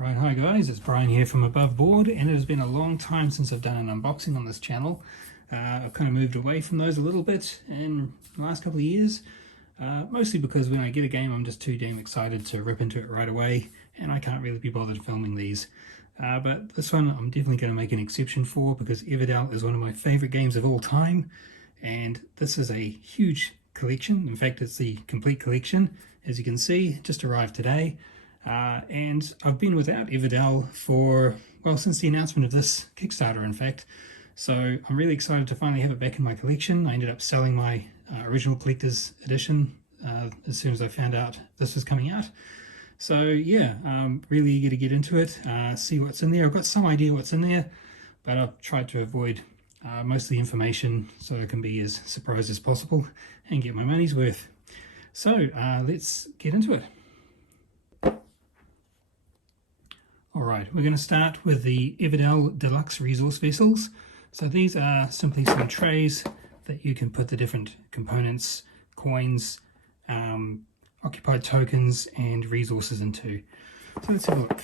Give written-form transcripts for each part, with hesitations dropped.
Right, hi guys, it's Brian here from Above Board, and it has been a long time since I've done an unboxing on this channel. I've kind of moved away from those a little bit in the last couple of years, mostly because when I get a game I'm just too damn excited to rip into it right away, and I can't really be bothered filming these. But this one I'm definitely going to make an exception for, because Everdell is one of my favourite games of all time, and this is a huge collection. In fact, it's the complete collection. As you can see, just arrived today. And I've been without Everdell for, well, since the announcement of this Kickstarter, in fact. So I'm really excited to finally have it back in my collection. I ended up selling my original collector's edition as soon as I found out this was coming out. So yeah, really eager to get into it, see what's in there. I've got some idea what's in there, but I've tried to avoid most of the information so I can be as surprised as possible and get my money's worth. So let's get into it. Alright, we're going to start with the Everdell Deluxe resource vessels. So these are simply some trays that you can put the different components, coins, occupied tokens and resources into. So let's have a look.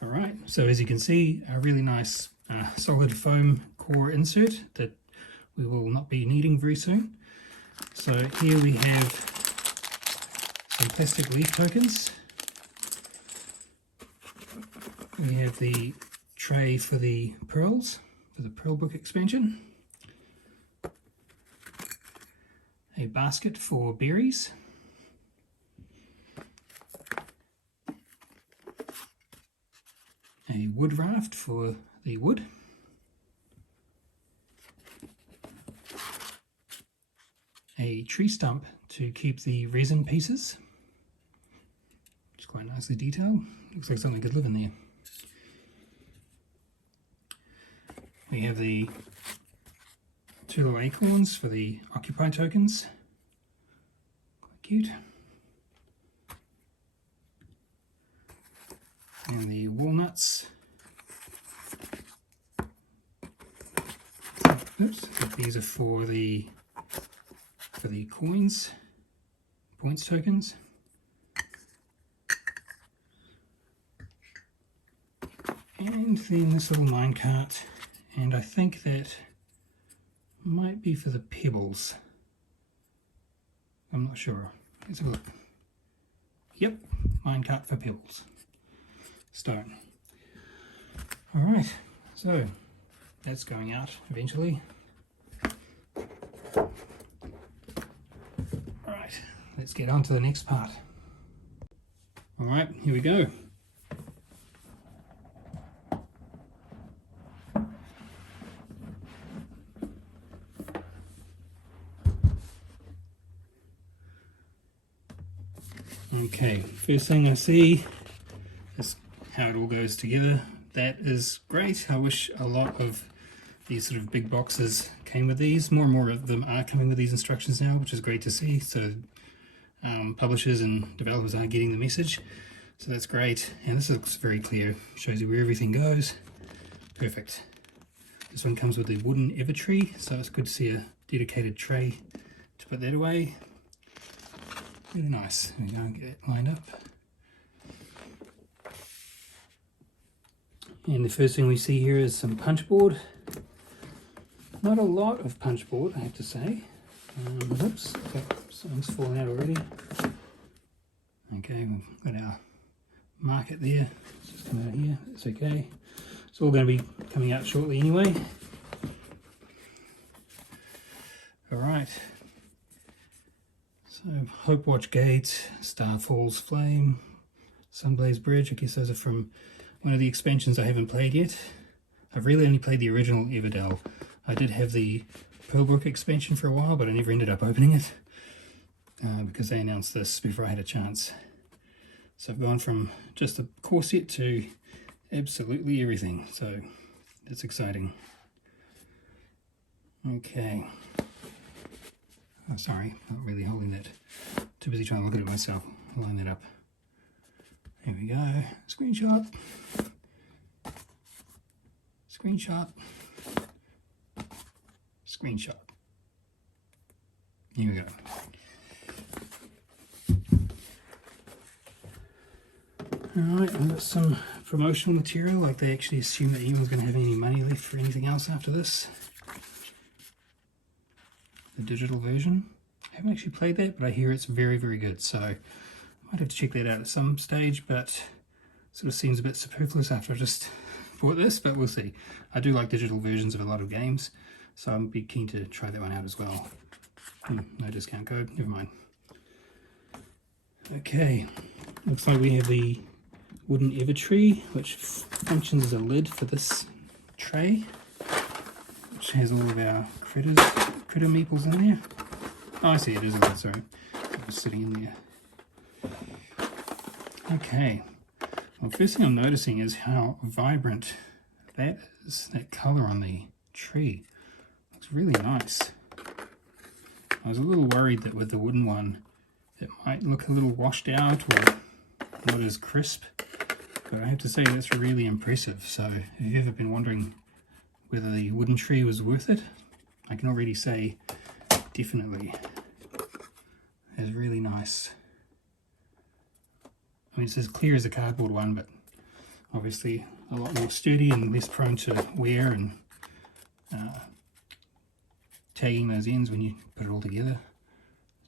Alright, so as you can see, a really nice solid foam core insert that we will not be needing very soon. So here we have some plastic leaf tokens. We have the tray for the pearls, for the pearl book expansion. A basket for berries. A wood raft for the wood. A tree stump to keep the resin pieces, which is quite nicely detailed. Looks like something could live in there. We have the two little acorns for the occupied tokens. Quite cute. And the walnuts. Oops, these are for the coins, points tokens. And then this little minecart, and I think that might be for the pebbles. I'm not sure. Let's have a look. Yep, minecart for pebbles. Stone. Alright, so that's going out eventually. Alright, let's get on to the next part. Alright, here we go. Okay, first thing I see is how it all goes together. That is great. I wish a lot of these sort of big boxes came with these. More and more of them are coming with these instructions now, which is great to see. So publishers and developers are getting the message. So that's great. And this looks very clear. Shows you where everything goes. Perfect. This one comes with the wooden Evertry, so it's good to see a dedicated tray to put that away. Really nice. There we go, get it lined up. And the first thing we see here is some punch board. Not a lot of punch board, I have to say. Oops, something's falling out already. Okay, we've got our market there. Let's just come out here, that's okay. It's all going to be coming out shortly anyway. Alright. So, Hope Watch Gate, Star Falls Flame, Sunblaze Bridge. I guess those are from one of the expansions I haven't played yet. I've really only played the original Everdell. I did have the Pearlbrook expansion for a while, but I never ended up opening it because they announced this before I had a chance. So I've gone from just a core set to absolutely everything, so that's exciting. Okay. Oh, sorry, not really holding that. Too busy trying to look at it myself. I'll line that up. There we go. Screenshot. Screenshot. Screenshot. Here we go. Alright, I've got some promotional material, like they actually assume that anyone's going to have any money left for anything else after this. The digital version. I haven't actually played that, but I hear it's very, very good, so I might have to check that out at some stage, but sort of seems a bit superfluous after I just bought this, but we'll see. I do like digital versions of a lot of games, so I'm be keen to try that one out as well. No discount code, never mind. Okay, looks like we have the wooden Evertry, which functions as a lid for this tray, which has all of our critter meeples in there. Oh, I see, it is a lid, sorry. It was sitting in there. Okay, well, first thing I'm noticing is how vibrant that is, that colour on the tree. Looks really nice. I was a little worried that with the wooden one, it might look a little washed out or not as crisp, but I have to say that's really impressive. So if you've ever been wondering whether the wooden tree was worth it, I can already say definitely. It's really nice. I mean, it's as clear as a cardboard one, but obviously a lot more sturdy and less prone to wear and tagging those ends when you put it all together.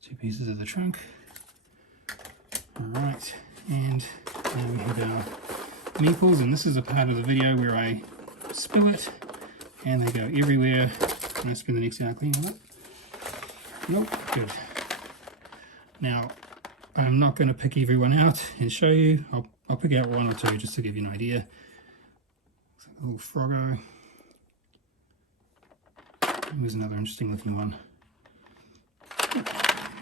Two pieces of the trunk. Alright, and now we have our meeples, and this is a part of the video where I spill it and they go everywhere, and I spend the next hour cleaning them up. Nope, good. Now, I'm not going to pick everyone out and show you. I'll pick out one or two just to give you an idea. Looks like a little froggo. Here's another interesting looking one.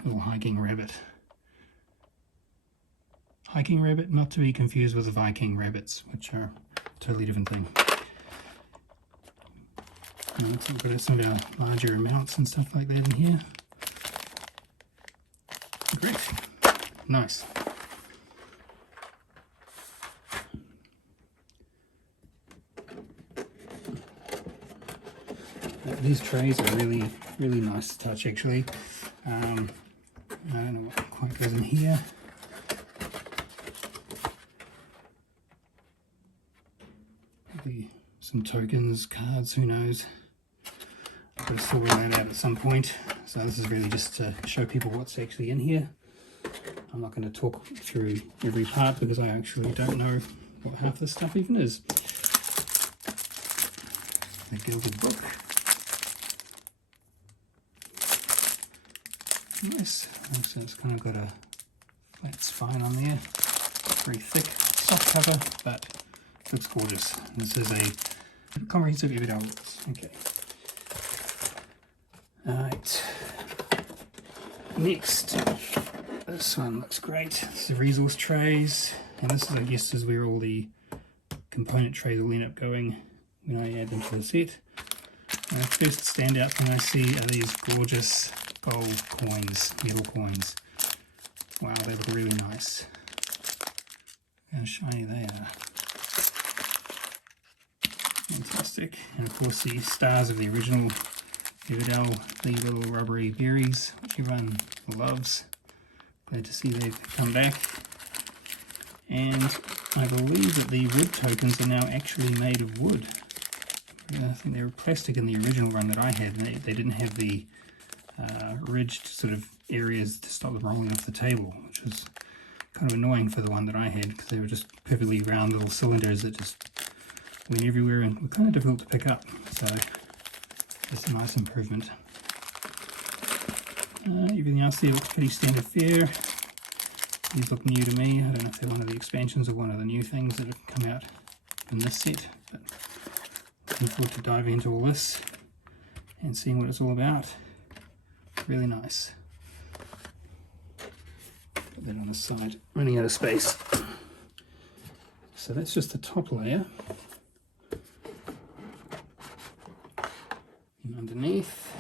Little hiking rabbit. Hiking rabbit, not to be confused with the Viking rabbits, which are a totally different thing. And looks like we've got some of our larger amounts and stuff like that in here. Great. Nice. These trays are really, really nice to touch actually. I don't know what quite goes in here. Maybe some tokens, cards, who knows. I've got to sort all that out at some point. So this is really just to show people what's actually in here. I'm not going to talk through every part because I actually don't know what half this stuff even is. A gilded book. Nice. So it's kind of got a flat spine on there. Very thick, soft cover, but looks gorgeous. This is a comprehensive Everdell. Okay. Alright. Next. This one looks great. This is resource trays, and this is, I guess, is where all the component trays will end up going when I add them to the set. And the first standout thing I see are these gorgeous gold coins, metal coins. Wow, they look really nice. Look how shiny they are. Fantastic. And of course the stars of the original Everdell, the little rubbery berries, which everyone loves. Glad to see they've come back. And I believe that the wood tokens are now actually made of wood. I think they were plastic in the original run that I had, and they didn't have the ridged sort of areas to stop them rolling off the table, which was kind of annoying for the one that I had because they were just perfectly round little cylinders that just went everywhere and were kind of difficult to pick up. So that's a nice improvement. Everything else there looks pretty standard fare. These look new to me. I don't know if they're one of the expansions or one of the new things that have come out in this set, but looking forward to diving into all this and seeing what it's all about. Really nice. Put that on the side. Running out of space. So that's just the top layer. And underneath,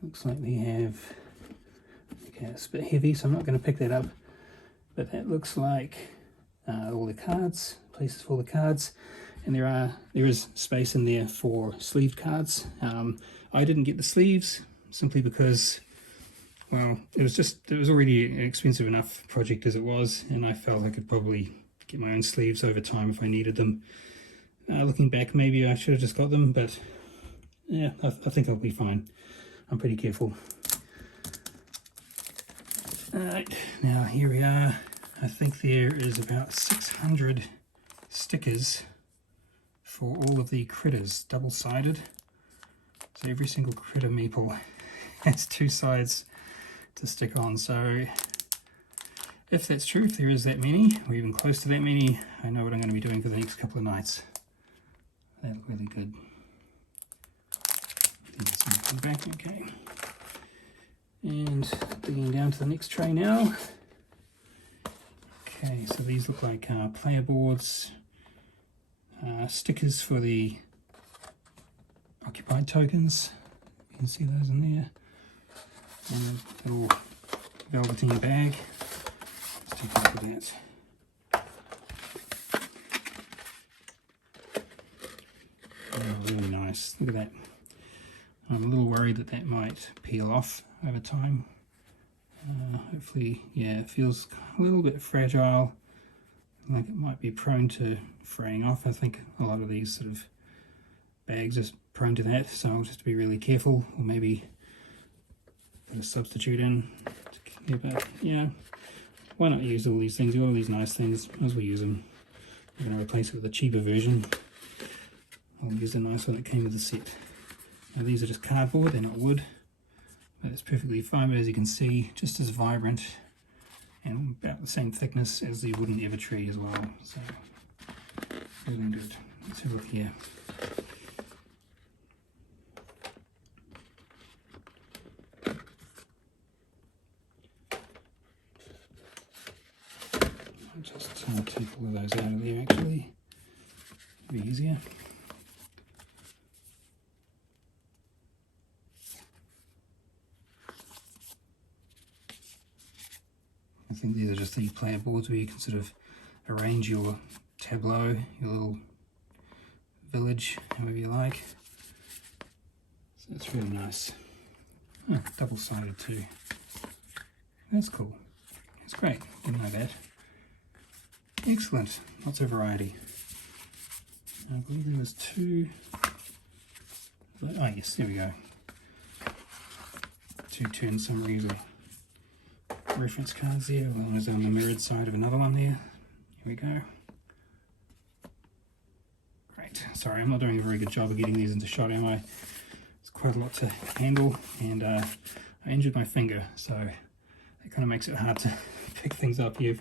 looks like we have, okay, it's a bit heavy, so I'm not going to pick that up, but that looks like all the cards, places for all the cards, and there is space in there for sleeved cards. I didn't get the sleeves simply because, well, it was already an expensive enough project as it was, and I felt I could probably get my own sleeves over time if I needed them. Looking back, maybe I should have just got them, but yeah, I think I'll be fine. I'm pretty careful. Alright, now here we are. I think there is about 600 stickers for all of the critters, double-sided. So every single critter meeple has two sides to stick on. So if that's true, if there is that many, or even close to that many, I know what I'm going to be doing for the next couple of nights. They look really good. Back, okay. And digging down to the next tray now. Okay, so these look like player boards, stickers for the occupied tokens. You can see those in there. And a little velveteen bag. Let's take a look at that. Oh, really nice. Look at that. I'm a little worried that that might peel off over time. Hopefully, yeah, it feels a little bit fragile, like it might be prone to fraying off. I think a lot of these sort of bags are prone to that, so I'll just be really careful, or maybe put a substitute in. Yeah, but yeah, why not use all these things? All these nice things, might as well use them. I'm going to replace it with a cheaper version. I'll use the nice one that came with the set. Now these are just cardboard, they're not wood, but it's perfectly fine. But as you can see, just as vibrant and about the same thickness as the wooden Evertry as well. So we're going to do it. Let's have a look here. I'll just take all of those out of there actually. It'll be easier. I think these are just the player boards where you can sort of arrange your tableau, your little village, however you like. So it's really nice. Oh, double-sided too. That's cool. That's great. Didn't know that. Excellent. Lots of variety. I believe there was two. Oh yes, there we go. Two turn summaries or reference cards there. One is on the mirrored side of another one there. Here we go. Great. Sorry, I'm not doing a very good job of getting these into shot, am I? It's quite a lot to handle, and I injured my finger, so it kind of makes it hard to pick things up. You're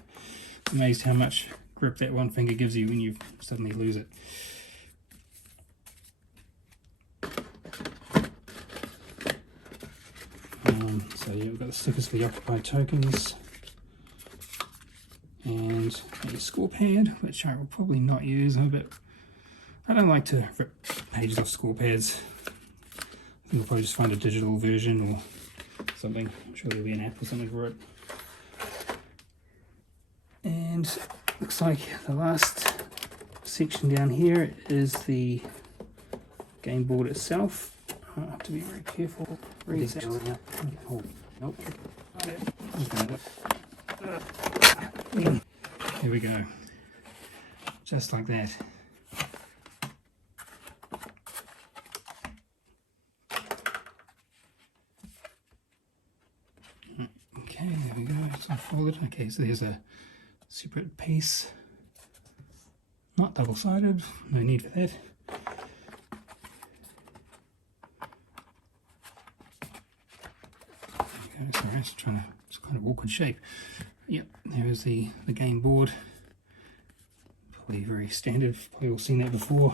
amazed how much grip that one finger gives you when you suddenly lose it. So yeah, we've got the stickers for the occupied tokens and a score pad, which I will probably not use. I don't like to rip pages off score pads. I think I'll probably just find a digital version or something. I'm sure there'll be an app or something for it. And looks like the last section down here is the game board itself. I have to be very careful. Oh, nope. Here we go. Just like that. Okay, there we go. It's unfolded. Okay, so there's a separate piece. Not double-sided. No need for that. Sorry, it's kind of awkward shape. Yep, there is the game board. Probably very standard, probably all seen that before.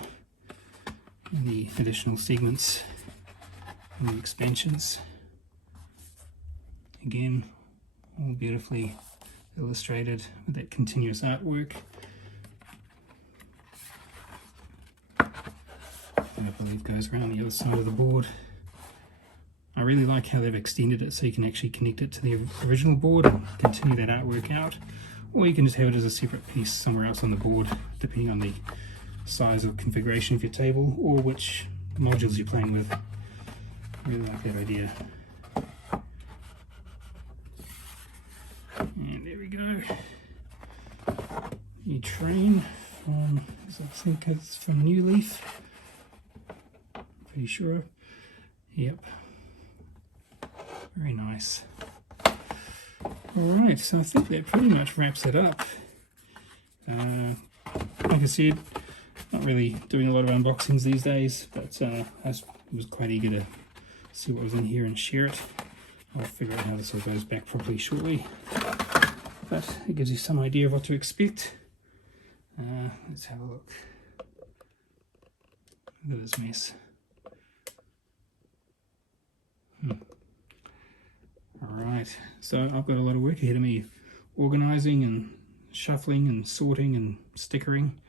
And the additional segments and the expansions. Again, all beautifully illustrated with that continuous artwork. And I believe goes around the other side of the board. I really like how they've extended it so you can actually connect it to the original board and continue that artwork out, or you can just have it as a separate piece somewhere else on the board, depending on the size or configuration of your table or which modules you're playing with. I really like that idea. And there we go. You train from, I think it's from New Leaf. Pretty sure. Yep. Very nice. Alright, so I think that pretty much wraps it up. Like I said, not really doing a lot of unboxings these days, but I was quite eager to see what was in here and share it. I'll figure out how this all goes back properly shortly, but it gives you some idea of what to expect. Let's have a look. Look at this mess. Alright, so I've got a lot of work ahead of me, organising and shuffling and sorting and stickering.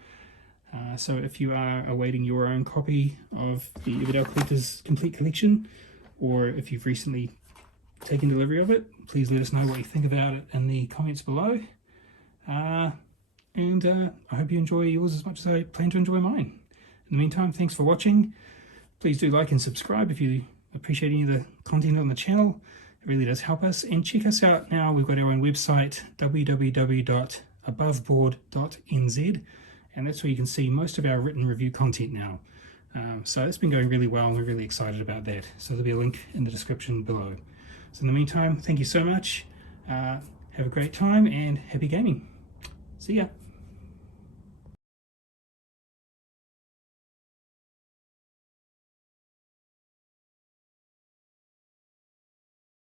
So if you are awaiting your own copy of the Everdell Collector's Complete Collection, or if you've recently taken delivery of it, please let us know what you think about it in the comments below. I hope you enjoy yours as much as I plan to enjoy mine. In the meantime, thanks for watching. Please do like and subscribe if you appreciate any of the content on the channel. It really does help us. And check us out now. We've got our own website, www.aboveboard.nz, and that's where you can see most of our written review content now. So it's been going really well and we're really excited about that. So there'll be a link in the description below. So in the meantime, thank you so much. Have a great time and happy gaming. See ya.